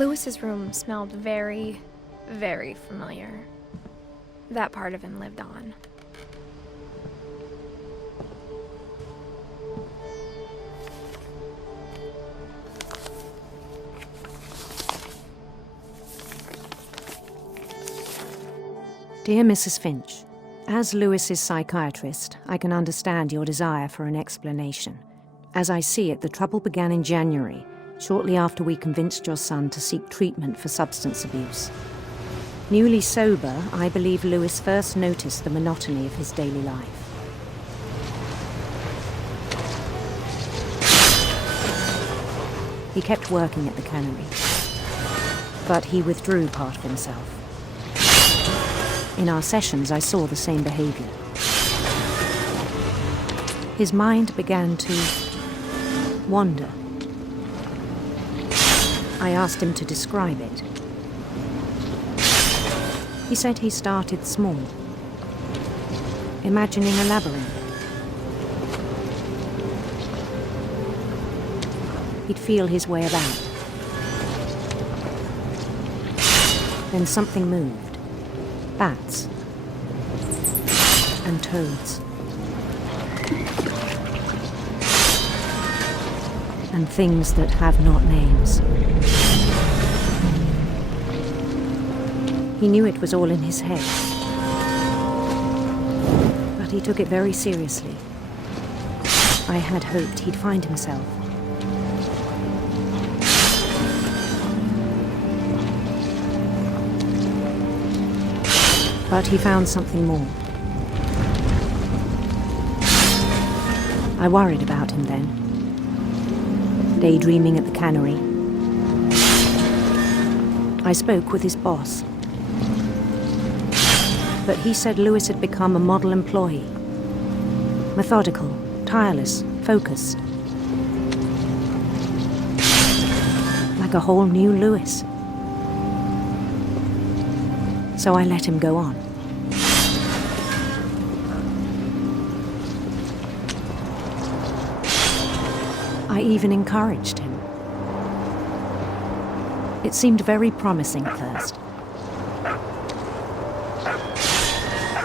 Lewis's room smelled very, very familiar. That part of him lived on. Dear Mrs. Finch, as Lewis's psychiatrist, I can understand your desire for an explanation. As I see it, the trouble began in January, shortly after we convinced your son to seek treatment for substance abuse. Newly sober, I believe Lewis first noticed the monotony of his daily life. He kept working at the cannery, but he withdrew part of himself. In our sessions, I saw the same behavior. His mind began to wander. I asked him to describe it. He said he started small, imagining a labyrinth. He'd feel his way about. Then something moved. Bats and toads and things that have not names. He knew it was all in his head, but he took it very seriously. I had hoped he'd find himself. But he found something more. I worried about him then, daydreaming at the cannery. I spoke with his boss, but he said Lewis had become a model employee. Methodical, tireless, focused. Like a whole new Lewis. So I let him go on. I even encouraged him. It seemed very promising at first.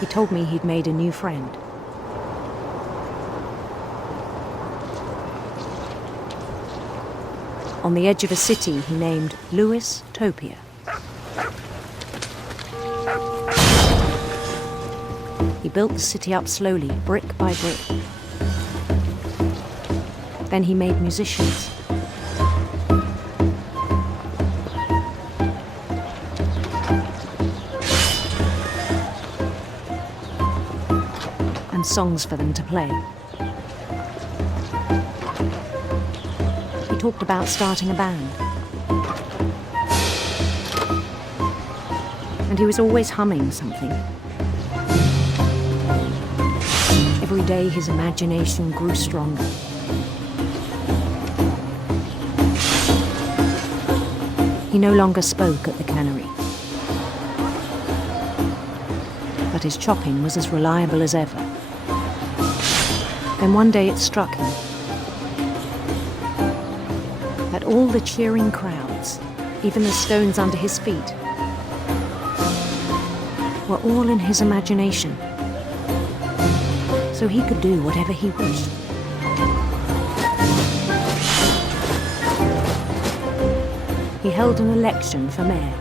He told me he'd made a new friend. On the edge of a city he named Lewis Topia. He built the city up slowly, brick by brick. Then he made musicians. And songs for them to play. He talked about starting a band. And he was always humming something. Every day his imagination grew stronger. He no longer spoke at the cannery. But his chopping was as reliable as ever. Then one day it struck him that all the cheering crowds, even the stones under his feet, were all in his imagination. So he could do whatever he wished. He held an election for mayor.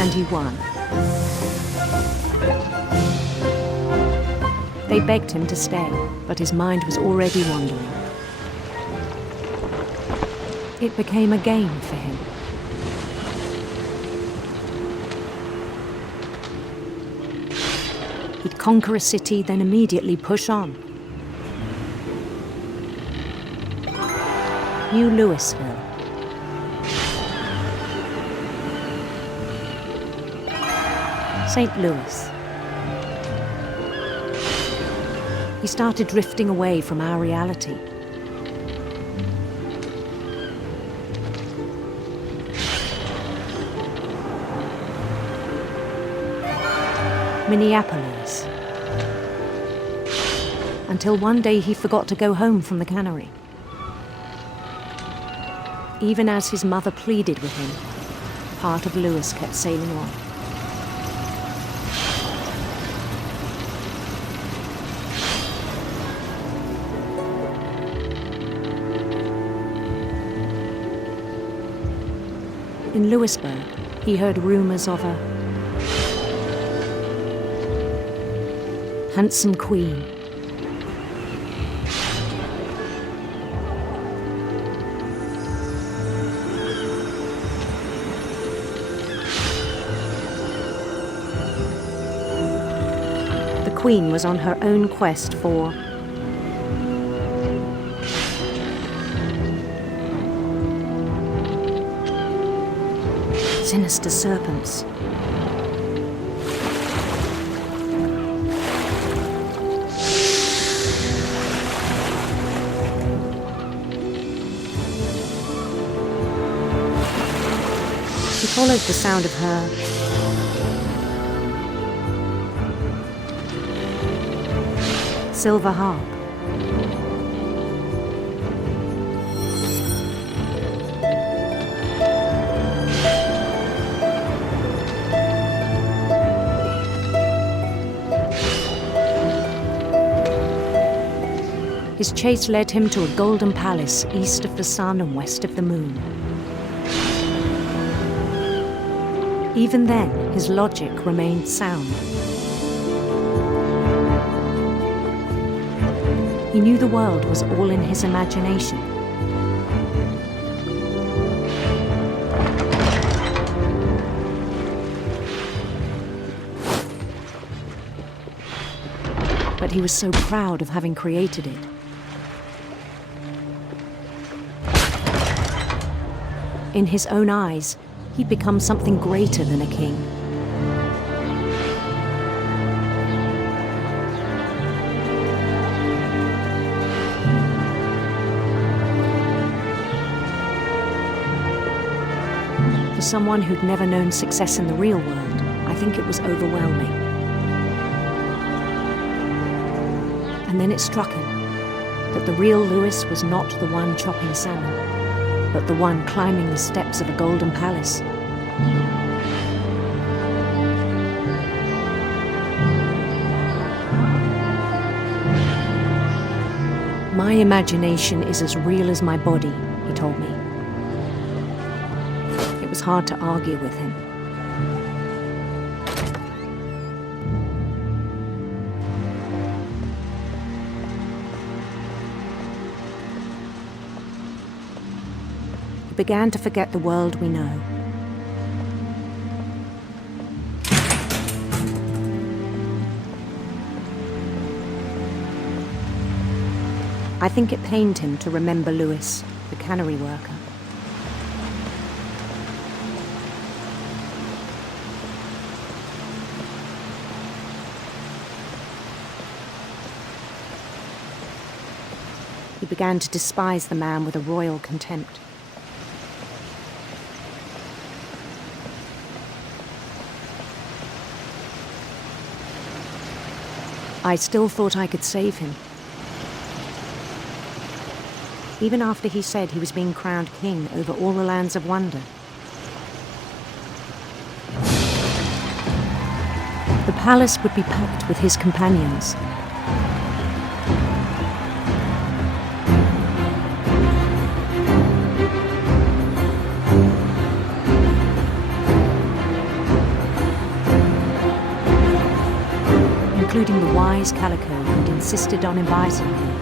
And he won. They begged him to stay, but his mind was already wandering. It became a game for him. He'd conquer a city, then immediately push on. New Louisville. St. Louis. He started drifting away from our reality. Minneapolis. Until one day he forgot to go home from the cannery. Even as his mother pleaded with him, part of Lewis kept sailing on. In Lewisburg, he heard rumours of a handsome queen. The queen was on her own quest for sinister serpents. He followed the sound of her silver harp. His chase led him to a golden palace east of the sun and west of the moon. Even then, his logic remained sound. He knew the world was all in his imagination. But he was so proud of having created it. In his own eyes, he'd become something greater than a king. For someone who'd never known success in the real world, I think it was overwhelming. And then it struck him that the real Lewis was not the one chopping salmon, but the one climbing the steps of a golden palace. My imagination is as real as my body, he told me. It was hard to argue with him. He began to forget the world we know. I think it pained him to remember Lewis, the cannery worker. He began to despise the man with a royal contempt. I still thought I could save him. Even after he said he was being crowned king over all the lands of wonder. The palace would be packed with his companions. Including the wise Calico who'd insisted on inviting him.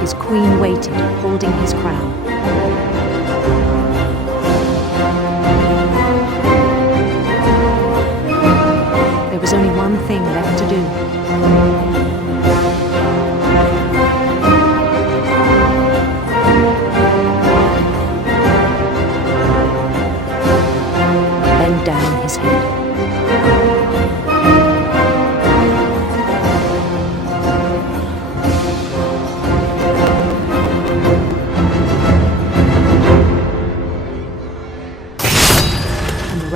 His queen waited, holding his crown. There was only one thing left to do. Bend down his head.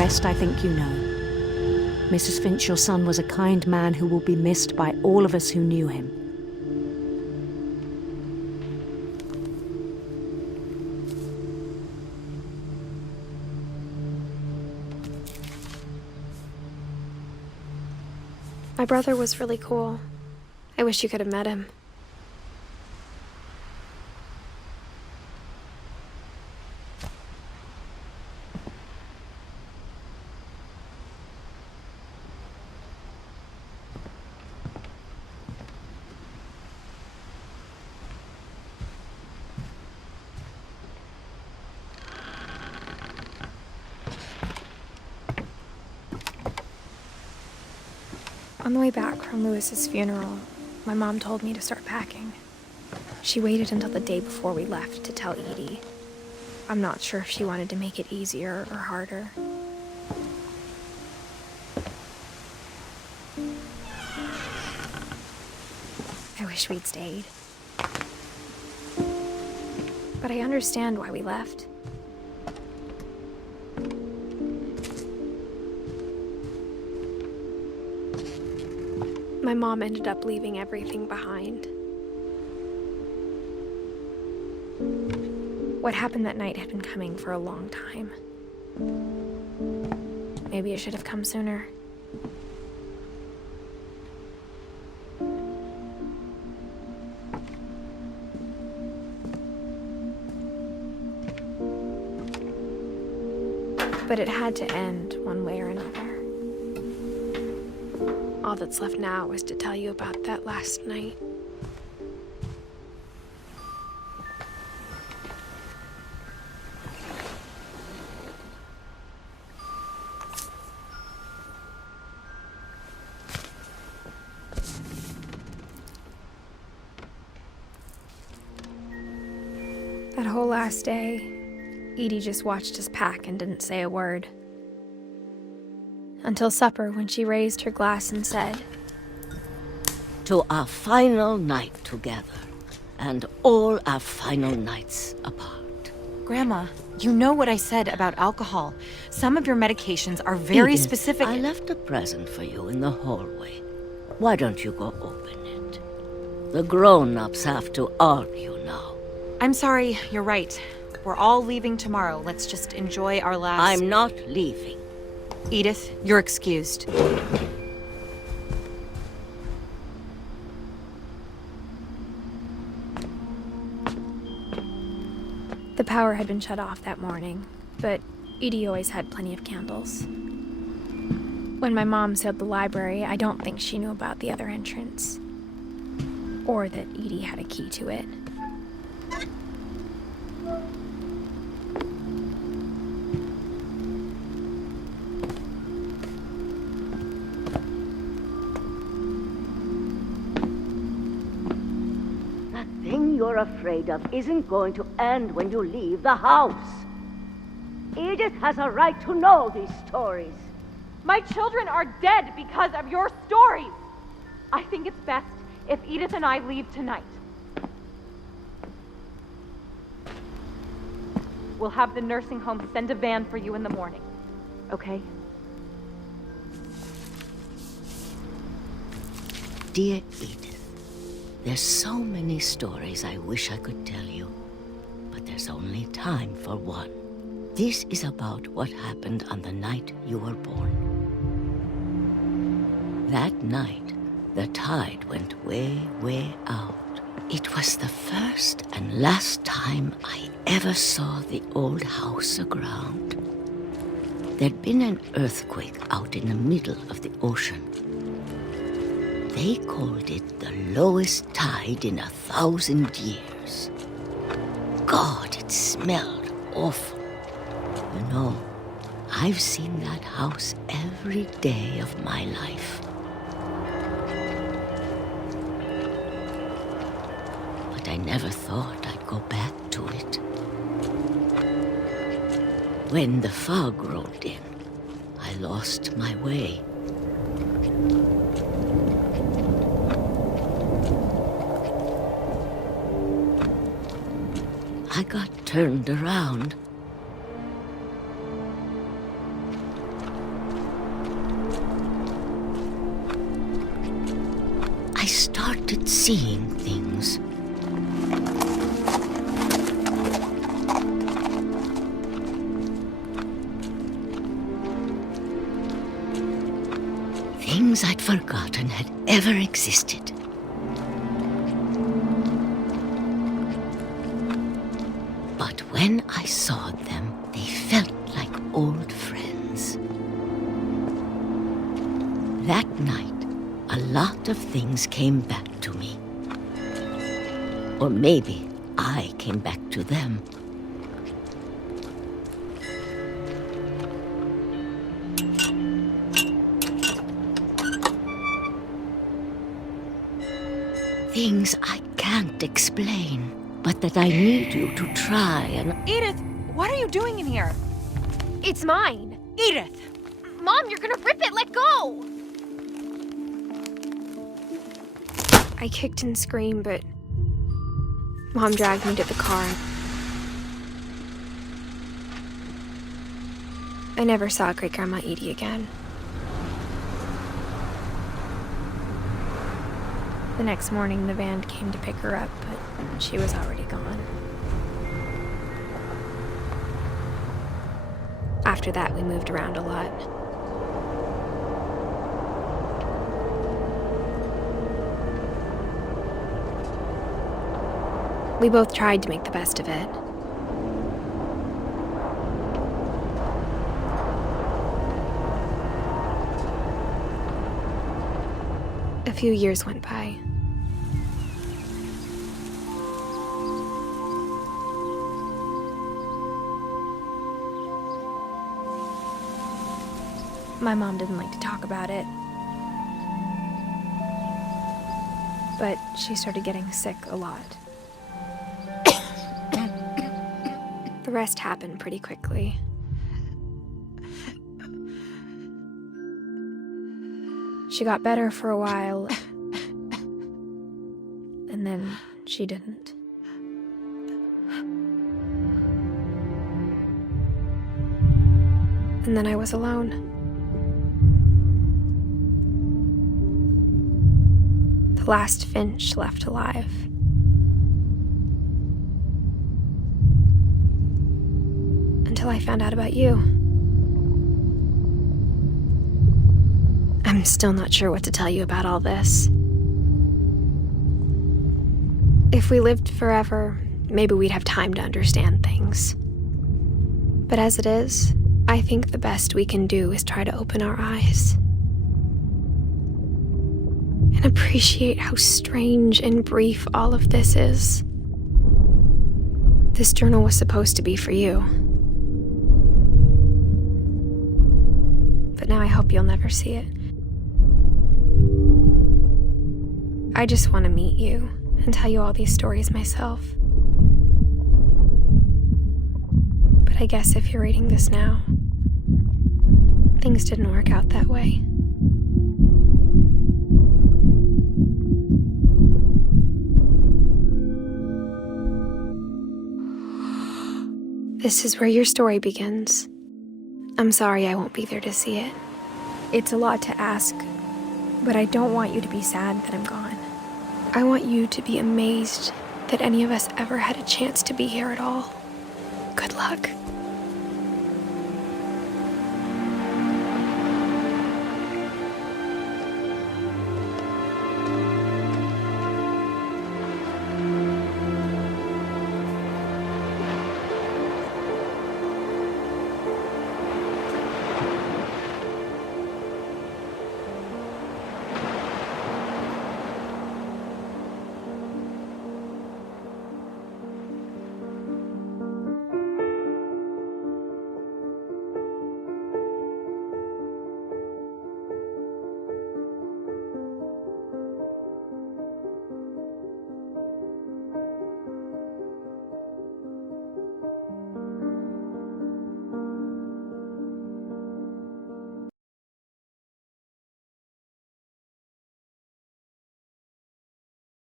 rest I think you know. Mrs. Finch, your son was a kind man who will be missed by all of us who knew him. My brother was really cool. I wish you could have met him. On the way back from Lewis's funeral, my mom told me to start packing. She waited until the day before we left to tell Edie. I'm not sure if she wanted to make it easier or harder. I wish we'd stayed. But I understand why we left. My mom ended up leaving everything behind. What happened that night had been coming for a long time. Maybe it should have come sooner. But it had to end one way or another. All that's left now is to tell you about that last night. That whole last day, Edie just watched us pack and didn't say a word. Until supper, when she raised her glass and said, "To our final night together, and all our final nights apart." Grandma, you know what I said about alcohol. Some of your medications are very Edith, specific. I left a present for you in the hallway. Why don't you go open it? The grown-ups have to argue now. I'm sorry, you're right. We're all leaving tomorrow. Let's just enjoy our last... I'm not leaving. Edith, you're excused. The power had been shut off that morning, but Edie always had plenty of candles. When my mom sealed the library, I don't think she knew about the other entrance. Or that Edie had a key to it. The thing you're afraid of isn't going to end when you leave the house. Edith has a right to know these stories. My children are dead because of your stories. I think it's best if Edith and I leave tonight. We'll have the nursing home send a van for you in the morning, okay? Dear Edith, there's so many stories I wish I could tell you, but there's only time for one. This is about what happened on the night you were born. That night, the tide went way, way out. It was the first and last time I ever saw the old house aground. There'd been an earthquake out in the middle of the ocean. They called it the lowest tide in 1,000 years. God, it smelled awful. You know, I've seen that house every day of my life. But I never thought I'd go back to it. When the fog rolled in, I lost my way. I got turned around. started seeing things. Things I'd forgotten had ever existed. But when I saw them, they felt like old friends. That night, a lot of things came back to me. Or maybe I came back to them. Things I can't explain, but that I need you to try and... Edith, what are you doing in here? It's mine. Edith! Mom, you're gonna rip it! Let go! I kicked and screamed, but Mom dragged me to the car. I never saw Great-Grandma Edie again. The next morning, the van came to pick her up, but she was already gone. After that, we moved around a lot. We both tried to make the best of it. A few years went by. My mom didn't like to talk about it. But she started getting sick a lot. The rest happened pretty quickly. She got better for a while, and then she didn't. And then I was alone. The last Finch left alive. Until I found out about you. I'm still not sure what to tell you about all this. If we lived forever, maybe we'd have time to understand things. But as it is, I think the best we can do is try to open our eyes. And appreciate how strange and brief all of this is. This journal was supposed to be for you. But now I hope you'll never see it. I just want to meet you and tell you all these stories myself. But I guess if you're reading this now, things didn't work out that way. This is where your story begins. I'm sorry I won't be there to see it. It's a lot to ask, but I don't want you to be sad that I'm gone. I want you to be amazed that any of us ever had a chance to be here at all. Good luck.